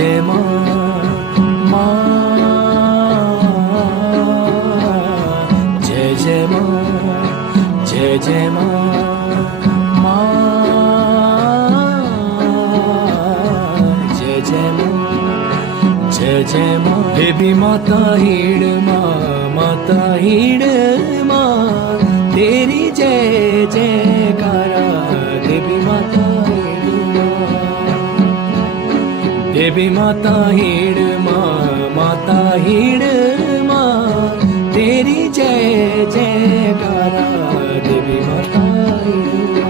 जय माँ माँ जय जय माँ जय जय माँ माँ जय जय माँ जय जय माँ देवी माता हीड़ माँ माता हीड़ माँ तेरी जय जयकारा देवी माता देवी माता हीड़ माँ माता हीड़ माँ तेरी जय जयकारा देवी माता हीड़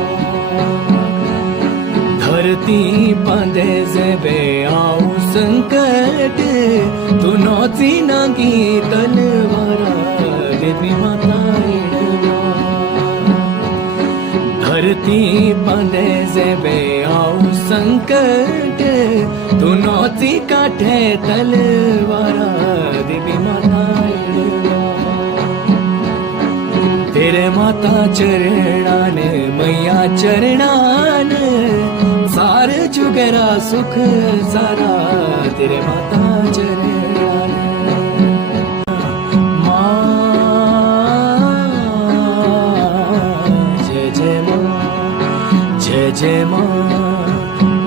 धरती पांदे जेबे आओ संकट तू नौची नागी तलवारा देवी माता हीड़ धरती पांदे जेबे आओ संकट तू नौची काठे तलवारा देवी माता तेरे माता चरणान मैया चरणान सार जुगरा सुख सारा तेरे माता चरणान माँ जय जय माँ जय जय माँ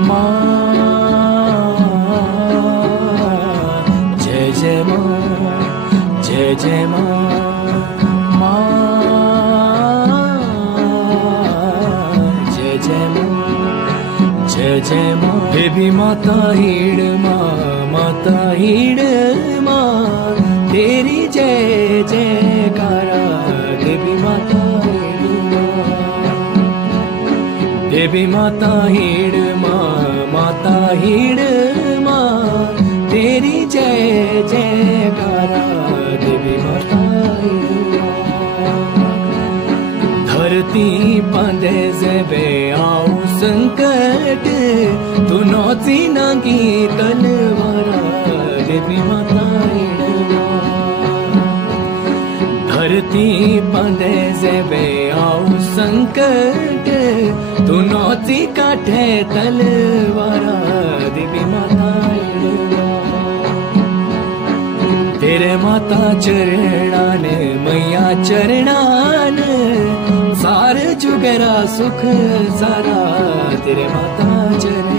माँ जय जय माँ जय जय माँ माँ जय जय माँ जय जय माँ देवी माता हीड़ माँ माता हीड़ माँ तेरी जय जयकारा देवी माता हीड़ माँ देवी माता हीड़ माँ माता हीड़ माँ तेरी जय जयकारा देवी माता धरती पांदे जेबे आओ संकट तू नौची नागी तलवारा देवी माता धरती पांदे जेबे आओ संकट तू नौची काठे तलवारा देवी माता तेरे माता चरणान मैया चरणान सार जुगरा सुख सारा तेरे माता चरण